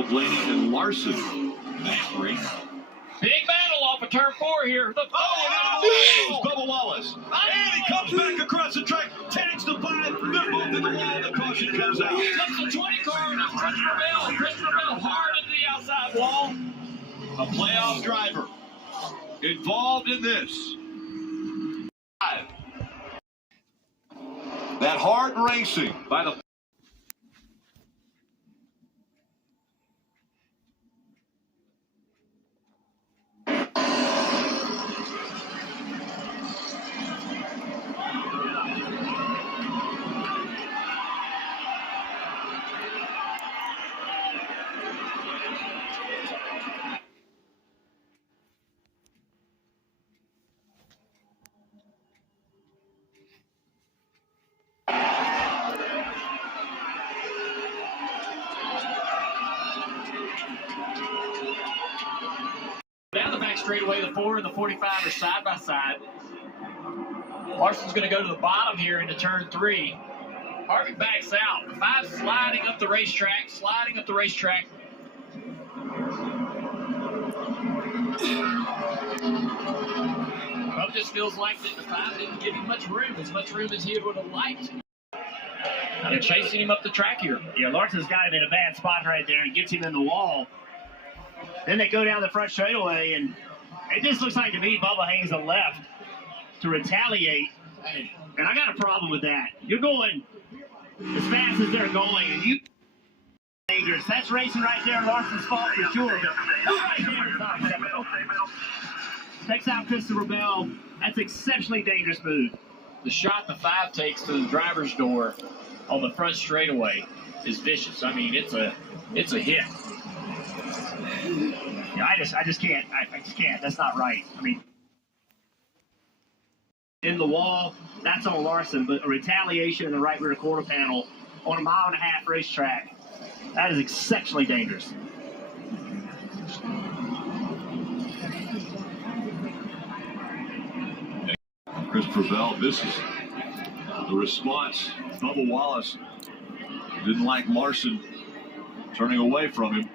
Blaney and Larson. Nice race. Big battle off of turn 4 here. Oh, Bubba Wallace. And he comes back across the track, tags the 5. They're both in the wall. The caution comes out. Comes the 20 car and Christopher Bell. Christopher Bell hard into the outside wall. A playoff driver involved in this. That hard racing by the Down the back straightaway, the 4 and the 45 are side by side. Larson's going to go to the bottom here into turn 3. Harvick backs out. The 5 sliding up the racetrack, Bubba just feels like that the 5 didn't give him much room as he would have liked. They're chasing him up the track here. Yeah, Larson's got him in a bad spot right there. He gets him in the wall. Then they go down the front straightaway, and it just looks like to me Bubba hangs a left to retaliate. And I got a problem with that. You're going as fast as they're going, and you dangerous. That's racing right there. Larson's fault for sure. Right there is not acceptable. Takes out Christopher Bell. That's an exceptionally dangerous move. The shot the 5 takes to the driver's door on the front straightaway is vicious. I mean, it's a hit. Yeah, I just can't. I just can't. That's not right. I mean, in the wall, that's on Larson, but a retaliation in the right rear quarter panel on a 1.5 mile racetrack, that is exceptionally dangerous. Christopher Bell misses. The response, Bubba Wallace didn't like Larson turning away from him.